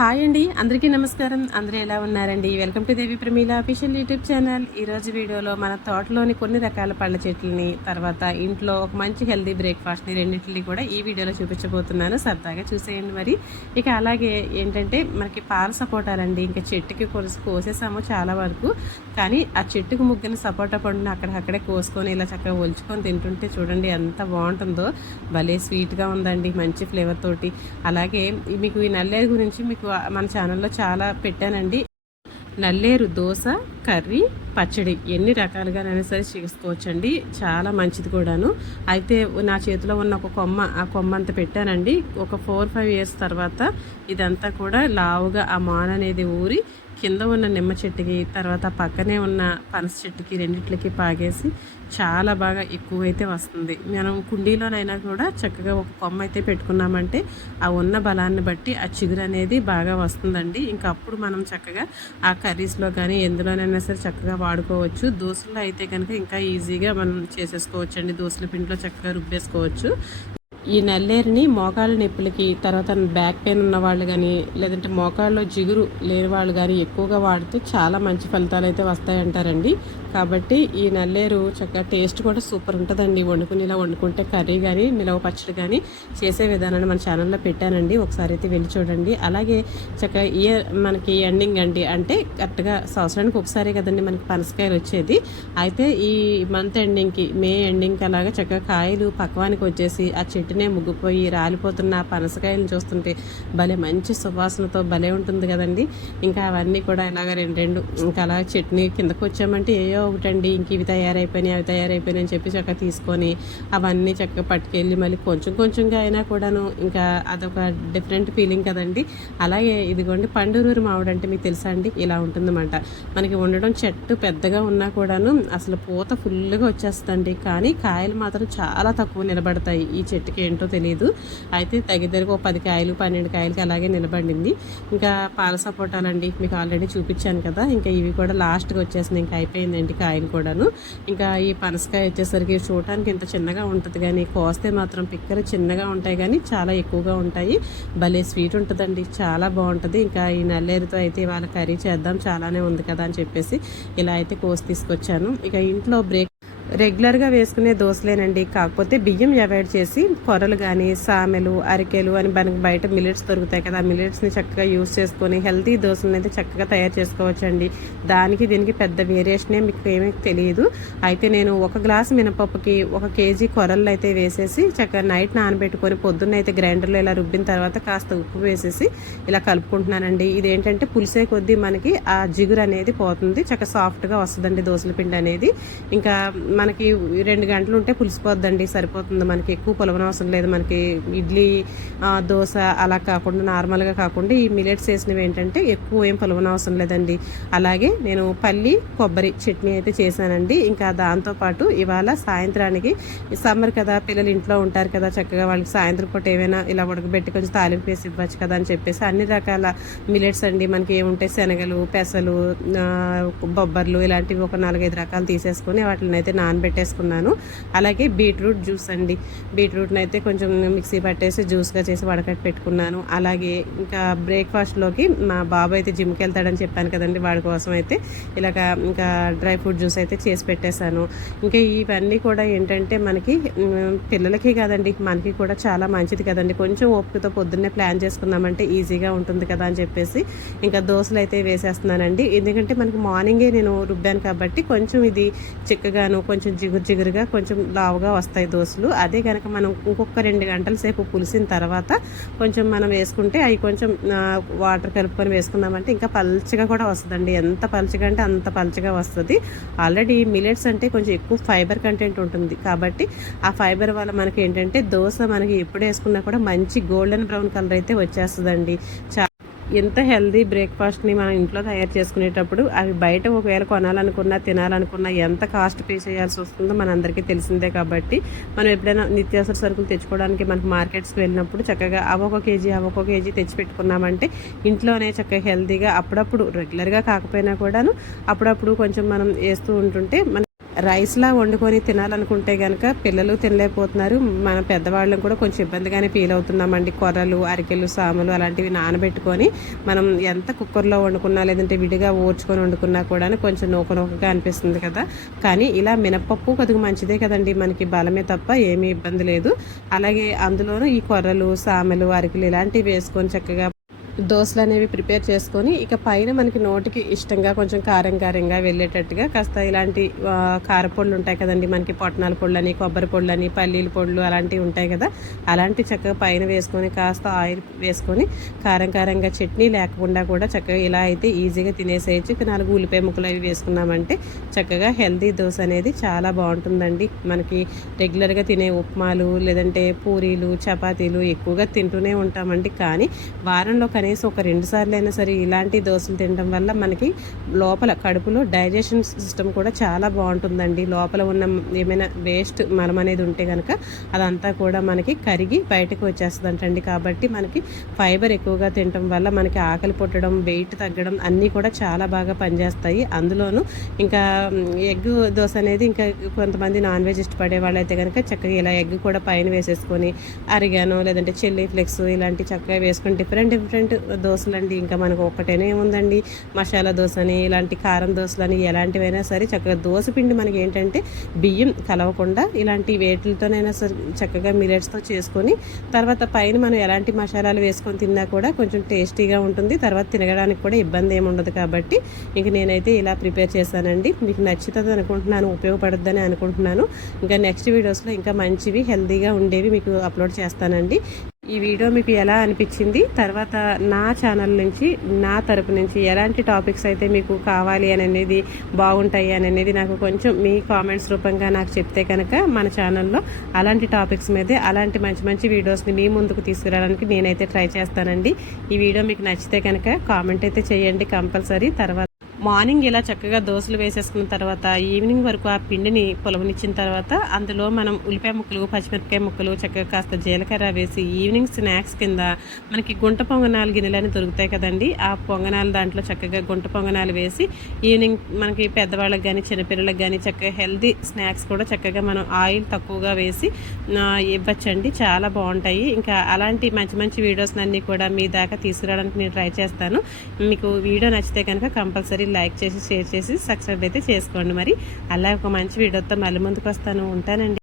Hi అండి. అందరికీ నమస్కారం. అందరూ ఎలా ఉన్నారండి? Welcome to Devi Pramila official YouTube channel. ఈరోజు వీడియోలో మన తోటలోని కొన్ని రకాల పళ్ళ చెట్లని తర్వాత ఇంట్లో ఒక మంచి హెల్దీ బ్రేక్ఫాస్ట్ని రెండింటిని కూడా ఈ వీడియోలో చూపించబోతున్నాను. సరదాగా చూసేయండి మరి. ఇక అలాగే ఏంటంటే మనకి పాల సపోటాలండి. ఇంకా చెట్టుకి కొలుసు కోసేసాము చాలా వరకు. కానీ ఆ చెట్టుకు ముగ్గిన సపోటా పండుని అక్కడక్కడే కోసుకొని ఇలా చక్కగా ఒలుచుకొని తింటుంటే చూడండి ఎంత బాగుంటుందో. భలే స్వీట్గా ఉందండి. మంచి ఫ్లేవర్ తోటి. అలాగే మీకు ఈ నల్లేరు గురించి మీకు మన ఛానల్లో చాలా పెట్టానండి. నల్లేరు దోశ కర్రీ పచ్చడి ఎన్ని రకాలుగానైనా సరే చేసుకోవచ్చండి. చాలా మంచిది కూడాను. అయితే నా చేతిలో ఉన్న ఒక కొమ్మ ఆ కొమ్మ అంత పెట్టానండి. ఒక ఫోర్ ఫైవ్ ఇయర్స్ తర్వాత ఇదంతా కూడా లావుగా ఆ మాన్ అనేది ఊరి కింద ఉన్న నిమ్మ చెట్టుకి తర్వాత పక్కనే ఉన్న పనస చెట్టుకి రెండిట్లకి పాగేసి చాలా బాగా ఎక్కువైతే వస్తుంది. మనం కుండీలోనైనా కూడా చక్కగా ఒక కొమ్మ అయితే పెట్టుకున్నామంటే ఆ ఉన్న బలాన్ని బట్టి ఆ చిగురు అనేది బాగా వస్తుందండి. ఇంకా అప్పుడు మనం చక్కగా ఆ కర్రీస్లో కానీ ఎందులోనైనా సరే చక్కగా వాడుకోవచ్చు. దోసల్లో అయితే కనుక ఇంకా ఈజీగా మనం చేసేసుకోవచ్చు అండి దోశల పిండిలో చక్కగా రుబ్బేసుకోవచ్చు. ఈ నల్లేరుని మోకాళ్ళ నొప్పులకి తర్వాత బ్యాక్ పెయిన్ ఉన్న వాళ్ళు కానీ లేదంటే మోకాళ్ళలో జిగురు లేని వాళ్ళు కానీ ఎక్కువగా వాడితే చాలా మంచి ఫలితాలు అయితే వస్తాయంటారండి. కాబట్టి ఈ నల్లేరు చక్కగా టేస్ట్ కూడా సూపర్ ఉంటుందండి. వండుకుని ఇలా వండుకుంటే కర్రీ కానీ నిలవ పచ్చడి కానీ చేసే విధానాన్ని మన ఛానల్లో పెట్టానండి. ఒకసారి అయితే వెళ్ళి చూడండి. అలాగే చక్కగా ఇయర్ మనకి ఎండింగ్ అండి. అంటే కరెక్ట్గా సంవత్సరానికి ఒకసారి కదండి మనకి పనసకాయలు వచ్చేది. అయితే ఈ మంత్ ఎండింగ్కి మే ఎండింగ్కి అలాగా చక్కగా కాయలు పక్వానికి వచ్చేసి ఆ చెట్టునే ముగ్గుపోయి రాలిపోతున్న పనసకాయలను చూస్తుంటే భలే మంచి సువాసనతో భలే ఉంటుంది కదండి. ఇంకా అవన్నీ కూడా ఇలాగ రెండు రెండు ఇంకా అలా చట్నీ కిందకు వచ్చామంటే ఏయో ఒకటండి ఇంక ఇవి తయారైపోయినాయి అవి తయారైపోయినాయి అని చెప్పి చక్కగా తీసుకొని అవన్నీ చక్కగా పట్టుకెళ్ళి మళ్ళీ కొంచెం కొంచెంగా అయినా కూడాను ఇంకా అదొక డిఫరెంట్ ఫీలింగ్ కదండి. అలాగే ఇదిగోండి పండురూరు మామిడి అంటే మీకు తెలుసా అండి? ఇలా ఉంటుందన్నమాట. మనకి ఉండడం చెట్టు పెద్దగా ఉన్నా కూడాను అసలు పూత ఫుల్గా వచ్చేస్తుందండి. కానీ కాయలు మాత్రం చాలా తక్కువ నిలబడతాయి. ఈ చెట్టుకి ఏంటో తెలియదు అయితే తగ్గిద్దరికి ఒక పది కాయలు పన్నెండు కాయలకి అలాగే నిలబడింది. ఇంకా పాల సపోటాలండి. మీకు ఆల్రెడీ చూపించాను కదా. ఇంకా ఇవి కూడా లాస్ట్గా వచ్చేసింది ఇంకా అయిపోయిందండి. కాయలు కూడాను. ఇంకా ఈ పనసకాయ వచ్చేసరికి చూడటానికి ఇంత చిన్నగా ఉంటుంది కానీ కోస్తే మాత్రం పిక్కలు చిన్నగా ఉంటాయి కానీ చాలా ఎక్కువగా ఉంటాయి. భలే స్వీట్ ఉంటుందండి. చాలా బాగుంటుంది. ఇంకా ఈ నల్లేరుతో అయితే ఇవాళ కర్రీ చేద్దాం. చాలానే ఉంది కదా అని చెప్పేసి ఇలా అయితే కోసి తీసుకొచ్చాను. ఇక ఇంట్లో బ్రేక్ రెగ్యులర్గా వేసుకునే దోశలేనండి కాకపోతే బియ్యం అవాయిడ్ చేసి కొరలు కానీ సామెలు అరికెలు అని మనకి బయట మిలెట్స్ దొరుకుతాయి కదా ఆ చక్కగా యూస్ చేసుకొని హెల్తీ దోశలను అయితే చక్కగా తయారు చేసుకోవచ్చండి. దానికి దీనికి పెద్ద వేరియేషనే మీకు ఏమీ తెలియదు. అయితే నేను ఒక గ్లాస్ మినపప్పుకి ఒక కేజీ కొరలు అయితే వేసేసి చక్కగా నైట్ నానబెట్టుకొని పొద్దున్న అయితే గ్రైండర్లో ఇలా రుబ్బిన తర్వాత కాస్త ఉప్పు వేసేసి ఇలా కలుపుకుంటున్నానండి. ఇదేంటంటే పులిసే కొద్దీ మనకి ఆ జిగురు అనేది పోతుంది. చక్కగా సాఫ్ట్గా వస్తుందండి దోశల పిండి అనేది. ఇంకా మనకి రెండు గంటలు ఉంటే పులిసిపోద్దండి సరిపోతుంది. మనకి ఎక్కువ పొలవనవసరం లేదు. మనకి ఇడ్లీ దోశ అలా కాకుండా నార్మల్గా కాకుండా ఈ మిలెట్స్ వేసినవి ఏంటంటే ఎక్కువ ఏం పొలవనవసరం లేదండి. అలాగే నేను పల్లి కొబ్బరి చట్నీ అయితే చేశానండి. ఇంకా దాంతోపాటు ఇవాళ సాయంత్రానికి సమ్మర్ కదా పిల్లలు ఇంట్లో ఉంటారు కదా చక్కగా వాళ్ళకి సాయంత్రం పూట ఏమైనా ఇలా ఉడకబెట్టి కొంచెం తాలింపు వేసి ఇవ్వచ్చు కదా అని చెప్పేసి అన్ని రకాల మిలెట్స్ అండి. మనకి ఏముంటాయి? శనగలు పెసలు బొబ్బర్లు ఇలాంటివి ఒక నాలుగైదు రకాలు తీసేసుకొని వాటిని అయితే నానబెట్టేసుకున్నాను. అలాగే బీట్రూట్ జ్యూస్ అండి. బీట్రూట్ని అయితే కొంచెం మిక్సీ పట్టేసి జ్యూస్గా చేసి వడకట్టి పెట్టుకున్నాను. అలాగే ఇంకా బ్రేక్ఫాస్ట్లోకి మా బాబు అయితే జిమ్కి వెళ్తాడని చెప్పాను కదండి వాడి కోసం అయితే. ఇలాగ ఇంకా డ్రై ఫ్రూట్ జ్యూస్ అయితే చేసి పెట్టేశాను. ఇంకా ఇవన్నీ కూడా ఏంటంటే మనకి పిల్లలకి కాదండి మనకి కూడా చాలా మంచిది కదండి. కొంచెం ఓపికతో పొద్దున్నే ప్లాన్ చేసుకుందామంటే ఈజీగా ఉంటుంది కదా అని చెప్పేసి ఇంకా దోశలు అయితే వేసేస్తున్నానండి. ఎందుకంటే మనకి మార్నింగే నేను రుబ్బాను కాబట్టి కొంచెం ఇది చిక్కగాను కొంచెం కొంచెం జిగురు జిగురుగా కొంచెం లావుగా వస్తాయి దోశలు. అదే కనుక మనం ఇంకొక రెండు గంటల సేపు పులిసిన తర్వాత కొంచెం మనం వేసుకుంటే అవి కొంచెం వాటర్ కలుపుకొని వేసుకున్నామంటే ఇంకా పల్చగా కూడా వస్తుందండి. ఎంత పల్చగా అంటే అంత పల్చగా వస్తుంది. ఆల్రెడీ మిలెట్స్ అంటే కొంచెం ఎక్కువ ఫైబర్ కంటెంట్ ఉంటుంది. కాబట్టి ఆ ఫైబర్ వల్ల మనకి ఏంటంటే దోశ మనకి ఎప్పుడు వేసుకున్నా కూడా మంచి గోల్డెన్ బ్రౌన్ కలర్ అయితే వచ్చేస్తుందండి. చాలా ఎంత హెల్దీ బ్రేక్ఫాస్ట్ని మనం ఇంట్లో తయారు చేసుకునేటప్పుడు అవి బయట ఒకవేళ కొనాలనుకున్నా తినాలనుకున్నా ఎంత కాస్ట్ పే చేయాల్సి వస్తుందో మనందరికీ తెలిసిందే కాబట్టి మనం ఎప్పుడైనా నిత్యావసర సరుకులు తెచ్చుకోవడానికి మనకు మార్కెట్స్కి వెళ్ళినప్పుడు చక్కగా అవొక కేజీ అవొక కేజీ తెచ్చి పెట్టుకున్నామంటే ఇంట్లోనే చక్కగా హెల్దీగా అప్పుడప్పుడు రెగ్యులర్గా కాకపోయినా కూడాను అప్పుడప్పుడు కొంచెం మనం వేస్తూ ఉంటుంటే మన రైస్లా వండుకొని తినాలనుకుంటే కనుక పిల్లలు తినలేకపోతున్నారు. మన పెద్దవాళ్ళం కూడా కొంచెం ఇబ్బందిగానే ఫీల్ అవుతున్నామండి. కొర్రలు అరికెలు సాములు అలాంటివి నానబెట్టుకొని మనం ఎంత కుక్కర్లో వండుకున్నా లేదంటే విడిగా ఓడ్చుకొని వండుకున్నా కూడా కొంచెం నూక నూకగా అనిపిస్తుంది కదా. కానీ ఇలా మినపప్పు కొద్దిగా మంచిదే కదండి మనకి బలమే తప్ప ఏమీ ఇబ్బంది లేదు. అలాగే అందులోనూ ఈ కొర్రలు సామెలు అరికెలు ఇలాంటివి వేసుకొని చక్కగా దోశలు అనేవి ప్రిపేర్ చేసుకొని ఇక పైన మనకి నోటికి ఇష్టంగా కొంచెం కారం కారంగా వెళ్ళేటట్టుగా కాస్త ఇలాంటి ఆ, ఉంటాయి కదండి మనకి పొట్నాల పొళ్ళని కొబ్బరి పొళ్ళని పల్లీల పొళ్ళు అలాంటివి ఉంటాయి కదా. అలాంటి చక్కగా పైన వేసుకొని కాస్త ఆయిల్ వేసుకొని కారం కారంగా చట్నీ లేకుండా కూడా చక్కగా ఇలా అయితే ఈజీగా తినేసేయచ్చు. ఇక నాలుగు ఉల్లిపాయ ముక్కలు అవి వేసుకున్నామంటే చక్కగా హెల్దీ దోశ అనేది చాలా బాగుంటుందండి. మనకి రెగ్యులర్గా తినే ఉప్మాలు లేదంటే పూరీలు చపాతీలు ఎక్కువగా తింటూనే ఉంటామండి. కానీ వారంలో కనీసం ఒక రెండు సార్లు అయినా సరే ఇలాంటి దోశలు తినడం వల్ల మనకి లోపల కడుపులో డైజెషన్ సిస్టమ్ కూడా చాలా బాగుంటుందండి. లోపల ఉన్న ఏమైనా వేస్ట్ మలం అనేది ఉంటే కనుక అదంతా కూడా మనకి కరిగి బయటకు వచ్చేస్తుందంటండి. కాబట్టి మనకి ఫైబర్ ఎక్కువగా తినడం వల్ల మనకి ఆకలి పుట్టడం వెయిట్ తగ్గడం అన్నీ కూడా చాలా బాగా పనిచేస్తాయి. అందులోనూ ఇంకా ఎగ్ దోశ అనేది ఇంకా కొంతమంది నాన్ వెజ్ ఇష్టపడే వాళ్ళైతే కనుక చక్కగా ఇలా ఎగ్ కూడా పైన వేసేసుకొని అరిగాను లేదంటే చిల్లీ ఫ్లెక్స్ ఇలాంటి చక్కగా వేసుకొని డిఫరెంట్ డిఫరెంట్ దోశలు అండి ఇంకా మనకు ఒక్కటేనే ఏముందండి మసాలా దోశ అని ఇలాంటి కారం దోశలు అని ఎలాంటివైనా సరే చక్కగా దోశ పిండి మనకి ఏంటంటే బియ్యం కలవకుండా ఇలాంటి వేటిలతోనైనా సరే చక్కగా మిలెట్స్తో చేసుకొని తర్వాత పైన మనం ఎలాంటి మసాలాలు వేసుకొని తిన్నా కూడా కొంచెం టేస్టీగా ఉంటుంది. తర్వాత తినడానికి కూడా ఇబ్బంది ఏమి ఉండదు కాబట్టి ఇంక నేనైతే ఇలా ప్రిపేర్ చేశానండి. మీకు నచ్చుతుంది అనుకుంటున్నాను ఉపయోగపడద్దని అనుకుంటున్నాను. ఇంకా నెక్స్ట్ వీడియోస్లో ఇంకా మంచివి హెల్తీగా ఉండేవి మీకు అప్లోడ్ చేస్తానండి. ఈ వీడియో మీకు ఎలా అనిపించింది? తర్వాత నా ఛానల్ నుంచి నా తరపు నుంచి ఎలాంటి టాపిక్స్ అయితే మీకు కావాలి అని అనేది బాగుంటాయి అని అనేది నాకు కొంచెం మీ కామెంట్స్ రూపంగా నాకు చెప్తే కనుక మన ఛానల్లో అలాంటి టాపిక్స్ మీదే అలాంటి మంచి మంచి వీడియోస్ని మీ ముందుకు తీసుకురావడానికి నేనైతే ట్రై చేస్తానండి. ఈ వీడియో మీకు నచ్చితే కనుక కామెంట్ అయితే చేయండి కంపల్సరీ. తర్వాత మార్నింగ్ ఇలా చక్కగా దోశలు వేసేసుకున్న తర్వాత ఈవినింగ్ వరకు ఆ పిండిని పొలవనిచ్చిన తర్వాత అందులో మనం ఉల్లిపాయ ముక్కలు పచ్చిమిరపకాయ ముక్కలు చక్కగా కాస్త జీలకర్ర వేసి ఈవినింగ్ స్నాక్స్ కింద మనకి గుంట పొంగనాలు గిన్నెలని దొరుకుతాయి కదండి. ఆ పొంగనాలు దాంట్లో చక్కగా గుంట పొంగనాలు వేసి ఈవినింగ్ మనకి పెద్దవాళ్ళకి కానీ చిన్నపిల్లలకు కానీ చక్కగా హెల్దీ స్నాక్స్ కూడా చక్కగా మనం ఆయిల్ తక్కువగా వేసి ఇవ్వచ్చండి. చాలా బాగుంటాయి. ఇంకా అలాంటి మంచి మంచి వీడియోస్ అన్నీ కూడా మీ దాకా తీసుకురావడానికి నేను ట్రై చేస్తాను. మీకు వీడియో నచ్చితే కనుక కంపల్సరీ లైక్ చేసి షేర్ చేసి సబ్స్క్రైబ్ అయితే చేసుకోండి మరి. అలా ఒక మంచి వీడియోతో మళ్ళీ ముందుకు వస్తాను. ఉంటానండి.